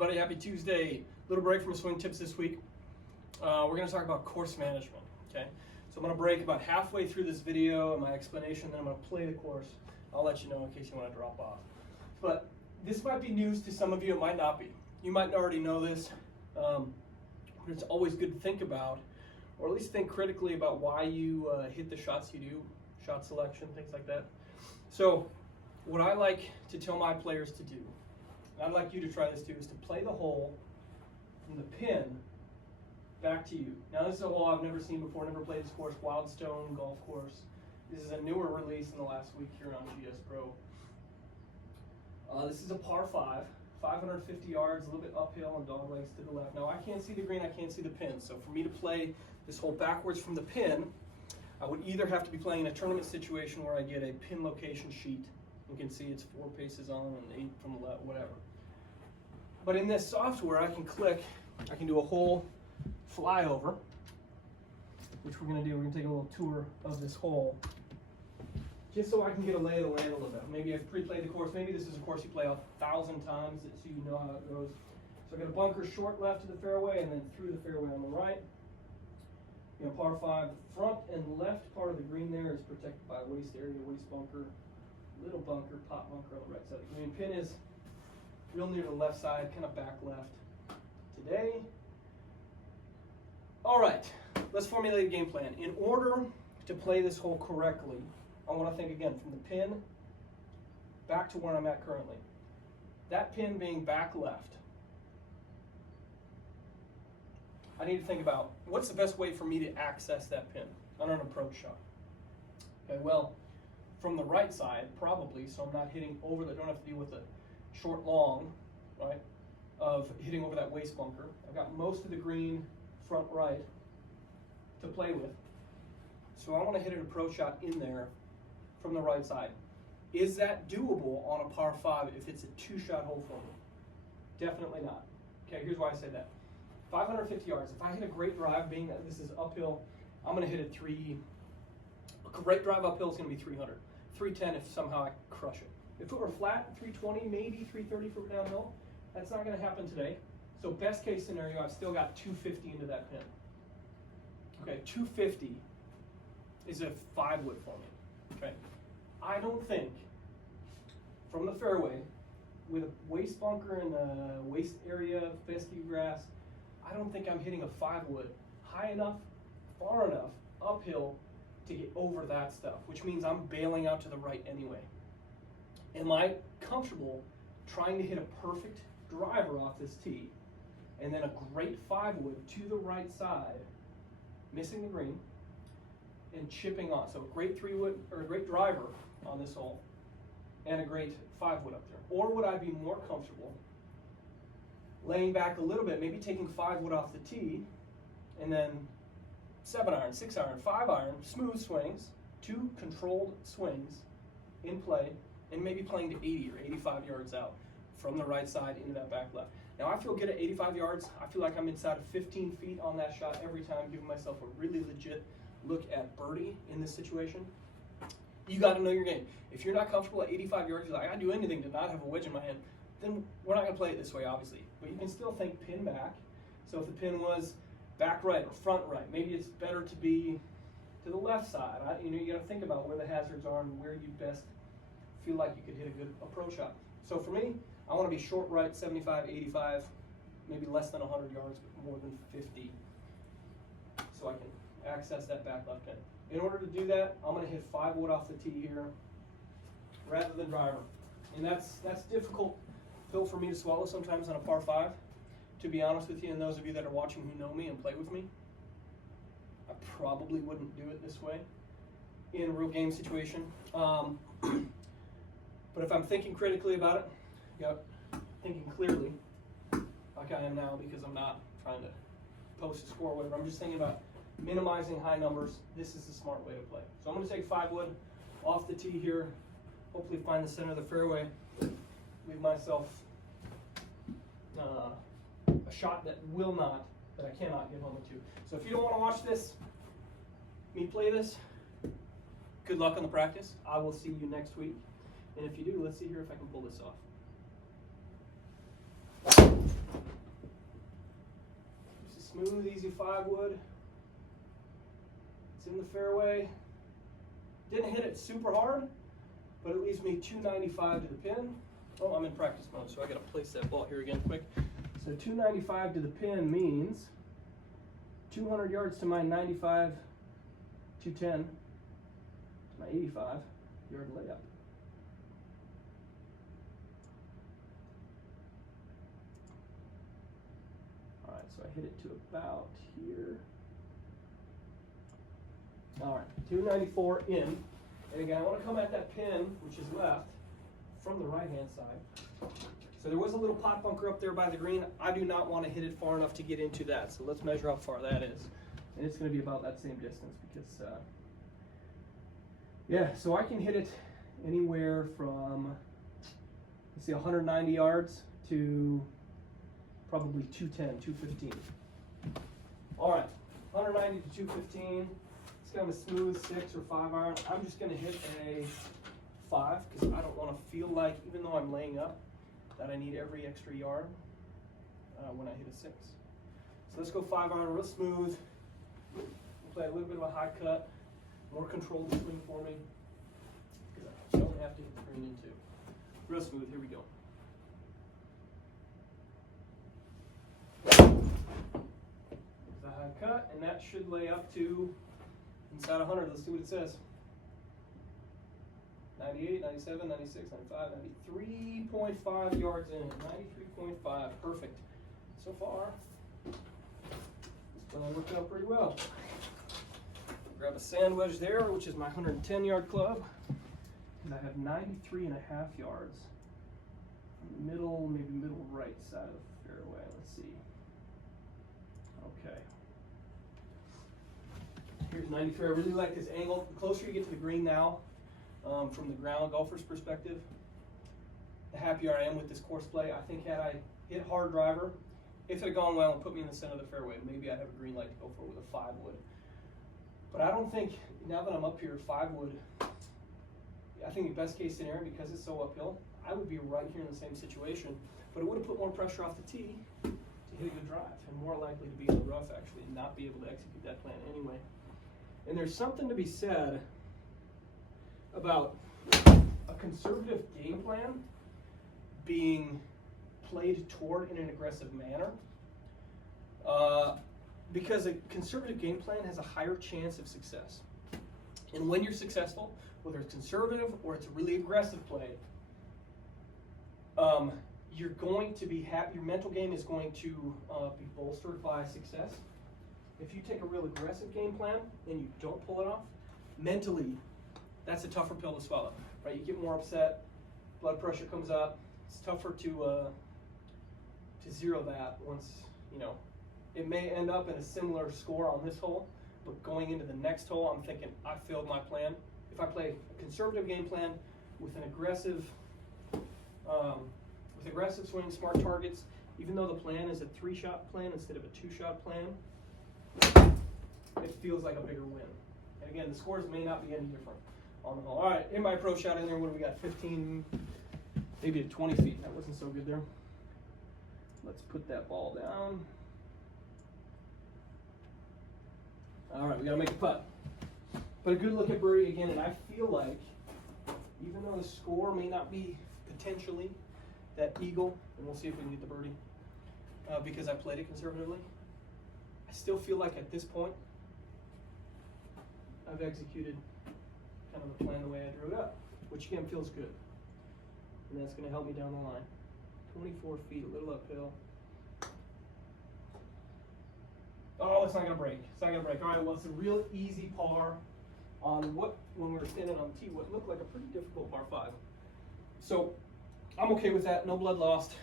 Everybody, happy Tuesday. Little break from swing tips this week. We're going to talk about course management. Okay, so I'm going to break about halfway through this video and my explanation, then I'm going to play the course. I'll let you know in case you want to drop off. But this might be news to some of you, it might not be. You might already know this, but it's always good to think about, or at least think critically about why you hit the shots you do, shot selection, things like that. So what I like to tell my players to do, and I'd like you to try this too, is to play the hole from the pin back to you. Now this is a hole I've never seen before, never played this course, Wildstone Golf Course. This is a newer release in the last week here on GS Pro. This is a par 5, 550 yards, a little bit uphill and dog legs to the left. Now I can't see the green, I can't see the pin, so for me to play this hole backwards from the pin, I would either have to be playing in a tournament situation where I get a pin location sheet. You can see it's 4 paces on and 8 from the left, whatever. But in this software, I can click, I can do a hole flyover, which we're going to do. We're going to take a little tour of this hole, just so I can get a lay of the land a little bit. Maybe I've pre-played the course. Maybe this is a course you play 1,000 times, so you know how it goes. So I've got a bunker short left of the fairway, and then through the fairway on the right. You know, par 5, the front and left part of the green there is protected by a waist area, waist bunker, little bunker, pot bunker on the right side of the green. Pin is real near the left side, kind of back left today. All right, let's formulate a game plan. In order to play this hole correctly, I want to think again from the pin back to where I'm at currently. That pin being back left. I need to think about what's the best way for me to access that pin on an approach shot. Okay, well, from the right side, probably, so I'm not hitting over the, don't have to deal with the short long, right, of hitting over that waist bunker. I've got most of the green front right to play with. So I want to hit an approach shot in there from the right side. Is that doable on a par 5 if it's a 2-shot hole for me? Definitely not. Okay, here's why I say that. 550 yards. If I hit a great drive, being that this is uphill, I'm going to hit a great drive uphill is going to be 300. 310 if somehow I crush it. If it were flat, 320, maybe 330 for downhill. That's not going to happen today. So best case scenario, I've still got 250 into that pin. Okay, 250 is a 5-wood for me. Okay, I don't think from the fairway with a waist bunker and a waist area, fescue grass, I don't think I'm hitting a 5-wood high enough, far enough, uphill to get over that stuff, which means I'm bailing out to the right anyway. Am I comfortable trying to hit a perfect driver off this tee and then a great 5-wood to the right side, missing the green, and chipping on? So a great 3-wood or a great driver on this hole and a great 5-wood up there. Or would I be more comfortable laying back a little bit, maybe taking 5-wood off the tee, and then 7-iron, 6-iron, 5-iron, smooth swings, 2 controlled swings in play, and maybe playing to 80 or 85 yards out from the right side into that back left. Now I feel good at 85 yards. I feel like I'm inside of 15 feet on that shot every time, giving myself a really legit look at birdie in this situation. You got to know your game. If you're not comfortable at 85 yards, you're like, I'd do anything to not have a wedge in my hand, then we're not going to play it this way, obviously. But you can still think pin back. So if the pin was back right or front right, maybe it's better to be to the left side. You got to think about where the hazards are and where you best feel like you could hit a good approach shot. So for me, I want to be short right, 75, 85, maybe less than 100 yards, but more than 50, so I can access that back left pin. In order to do that, I'm going to hit 5-wood off the tee here rather than driver. And that's difficult pill for me to swallow sometimes on a par 5, to be honest with you, and those of you that are watching who know me and play with me. I probably wouldn't do it this way in a real game situation. But if I'm thinking critically about it, thinking clearly, like I am now, because I'm not trying to post a score or whatever, I'm just thinking about minimizing high numbers. This is a smart way to play. So I'm going to take 5-wood off the tee here, hopefully find the center of the fairway, leave myself a shot that I cannot get home with 2. So if you don't want to watch this, me play this, good luck on the practice. I will see you next week. And if you do, let's see here if I can pull this off. Smooth, easy 5-wood. It's in the fairway. Didn't hit it super hard, but it leaves me 295 to the pin. Oh, I'm in practice mode, so I gotta place that ball here again quick. So 295 to the pin means 200 yards to my 95, 210 to my 85-yard layup. All right, so I hit it to about here. All right, 294 in. And again, I want to come at that pin, which is left, from the right-hand side. So there was a little pot bunker up there by the green. I do not want to hit it far enough to get into that. So let's measure how far that is. And it's going to be about that same distance because, yeah, so I can hit it anywhere from, let's see, 190 yards to probably 210, 215. All right, 190 to 215. It's kind of a smooth 6 or 5 iron. I'm just going to hit a 5 because I don't want to feel like, even though I'm laying up, that I need every extra yard when I hit a 6. So let's go 5 iron, real smooth. We'll play a little bit of a high cut, more controlled swing for me because I don't have to hit the green into. Real smooth. Here we go. There's a high cut, and that should lay up to inside 100. Let's see what it says. 98, 97, 96, 95, 93.5 yards in. 93.5. Perfect. So far, this plan worked out pretty well. Grab a sand wedge there, which is my 110-yard club. And I have 93.5 yards on the middle, maybe middle right side of the fairway. Let's see. Okay. Here's 93. I really like this angle. The closer you get to the green now, from the ground golfer's perspective, the happier I am with this course play. I think had I hit hard driver, if it had gone well and put me in the center of the fairway, maybe I'd have a green light to go for it with a 5-wood. But I don't think, now that I'm up here, 5-wood, I think the best case scenario, because it's so uphill, I would be right here in the same situation, but it would have put more pressure off the tee to hit a good drive, and more likely to be in the rough actually, and not be able to execute that plan anyway. And there's something to be said about a conservative game plan being played toward in an aggressive manner, because a conservative game plan has a higher chance of success. And when you're successful, whether it's conservative or it's a really aggressive play, you're going to be happy. Your mental game is going to be bolstered by success. If you take a real aggressive game plan and you don't pull it off, mentally, that's a tougher pill to swallow, right? You get more upset, blood pressure comes up. It's tougher to zero that once, you know, it may end up in a similar score on this hole, but going into the next hole, I'm thinking I failed my plan. If I play a conservative game plan with an aggressive swing, smart targets, even though the plan is a 3-shot plan instead of a 2-shot plan, it feels like a bigger win. And again, the scores may not be any different on the hole. All right, in my approach shot in there, what do we got? 15, maybe to 20 feet. That wasn't so good there. Let's put that ball down. All right, we gotta make a putt. But a good look at birdie again, and I feel like, even though the score may not be potentially that eagle, and we'll see if we can get the birdie, because I played it conservatively, I still feel like at this point, I've executed kind of the plan the way I drew it up, which again feels good. And that's gonna help me down the line. 24 feet, a little uphill. Oh, it's not gonna break. It's not gonna break. All right, well, it's a real easy par on what, when we were standing on the tee, what looked like a pretty difficult par 5. So I'm okay with that. No blood lost.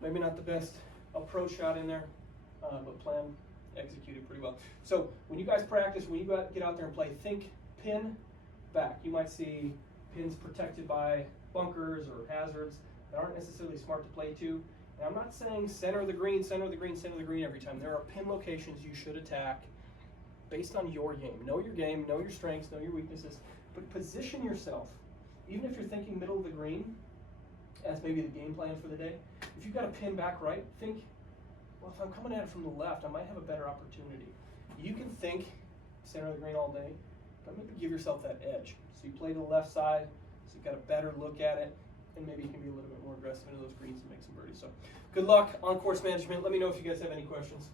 Maybe not the best approach shot in there, but plan executed pretty well. So when you guys practice, when you get out there and play, think pin back. You might see pins protected by bunkers or hazards that aren't necessarily smart to play to. And I'm not saying center of the green, center of the green, center of the green every time. There are pin locations you should attack based on your game. Know your game, know your strengths, know your weaknesses, but position yourself. Even if you're thinking middle of the green as maybe the game plan for the day, if you've got a pin back right, think, well, if I'm coming at it from the left, I might have a better opportunity. You can think center of the green all day, but maybe give yourself that edge. So you play to the left side, so you've got a better look at it, and maybe you can be a little bit more aggressive into those greens and make some birdies. So good luck on course management. Let me know if you guys have any questions.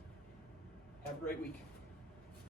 Have a great week.